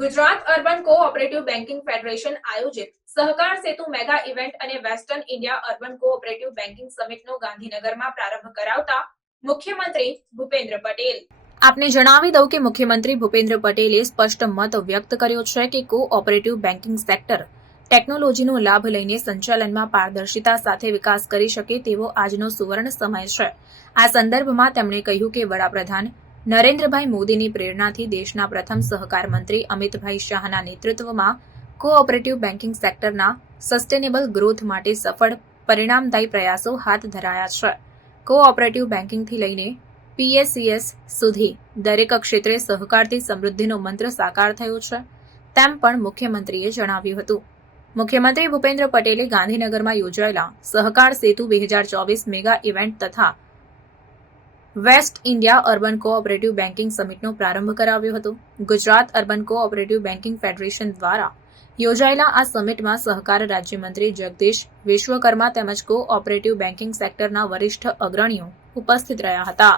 Gujarat urban cooperative banking federation આયોજિત Sahkar Setu mega event અને western India urban cooperative banking સમિટનો ગાંધીનગરમાં પ્રારંભ કરાવતા મુખ્યમંત્રી ભૂપેન્દ્ર પટેલ. આપને જણાવી દઉં કે મુખ્યમંત્રી ભૂપેન્દ્ર પટેલે સ્પષ્ટ મત વ્યક્ત કર્યો છે કે કોઓપરેટિવ બેન્કિંગ સેક્ટર ટેકનોલોજીનો લાભ લઈને સંચાલનમાં પારદર્શિતા સાથે વિકાસ કરી શકે તેવો આજનો સુવર્ણ સમય છે. આ સંદર્ભમાં તેમણે કહ્યું કે વડાપ્રધાન નરેન્દ્રભાઈ મોદીની પ્રેરણાથી દેશના પ્રથમ સહકાર મંત્રી અમિતભાઈ શાહના નેતૃત્વમાં કોઓપરેટિવ બેન્કિંગ સેક્ટરના સસ્ટેનેબલ ગ્રોથ માટે સફળ પરિણામદાયી પ્રયાસો હાથ ધરાયા છે. કોઓપરેટિવ બેન્કિંગથી લઈને પીએસીએસ સુધી દરેક ક્ષેત્રે સહકારથી સમૃદ્ધિનો મંત્ર સાકાર થયો છે, તેમ પણ મુખ્યમંત્રીએ જણાવ્યું હતું. મુખ્યમંત્રી ભૂપેન્દ્ર પટેલે ગાંધીનગરમાં યોજાયેલા સહકાર સેતુ 2024 મેગા ઇવેન્ટ તથા west India urban cooperative banking સમિટનો પ્રારંભ કરાવ્યો હતો. Gujarat urban cooperative banking federation દ્વારા યોજાયેલા આ સમિટમાં સહકાર રાજ્યમંત્રી જગદીશ વિશ્વકર્મા તેમજ કોઓપરેટિવ બેન્કિંગ સેક્ટરના વરિષ્ઠ અગ્રણીઓ ઉપસ્થિત રહ્યા હતા.